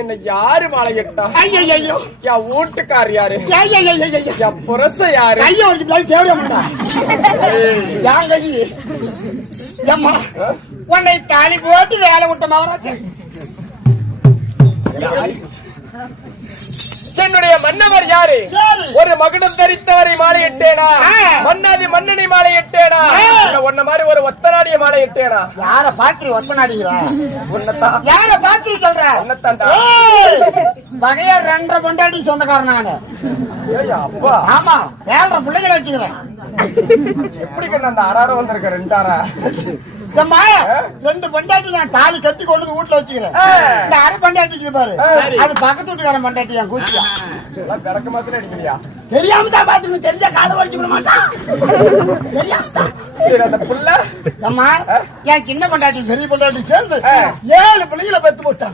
என்ன யாரு மாலையிட்டா? ஐயோ என் வீட்டுக்கார் யாரு? என் புரச யாரு? ஐயோ தேவையா அம்மா உன்னை தாலி போட்டு வேலை விட்ட மகராஜ். என்னுடைய மன்னவர் யாரு? ஒரு மகுடம் தரித்தவரை மாலையிட்டேனா? மன்னாதி மன்னனை மாலையிட்டேனா? உன்ன மாதிரி ஒரு ஒத்தநாடிய மாலையிட்டேனா? யார பாத்திரி ஒத்தநாடிங்களா? உன்னதான். யார பாத்திரி சொல்ற? உன்னதான்டா. வகையா 2 பொண்டாட்டி சொந்தக்காரன் நானு. அப்பா ஆமா 7 பிள்ளைகளை வச்சுக்கிறேன். எப்படி அந்த அறாரம் வந்திருக்க 2 ஆறா? 2 பொண்டாட்டி நான் தாலி கட்டி கொண்டு வந்து வீட்டுல வச்சுக்கிறேன். இந்த அரை பொண்டாட்டி பாரு, அது பக்கத்து வீட்டுக்காரன் பொண்டாட்டி என் கூச்சியா. பிறக்க மாத்திரம் அடிக்கலையா? தெரியாம தான் பாத்துக்கணும், தெரிஞ்சா காலை வலிச்சு விட மாட்டான். தெரியாம தான். அந்த புள்ள அம்மா என் சின்ன பொண்டாட்டி பெரிய பொண்டாட்டி சேர்ந்து 7 பிள்ளைகளை பெத்து போட்டான்.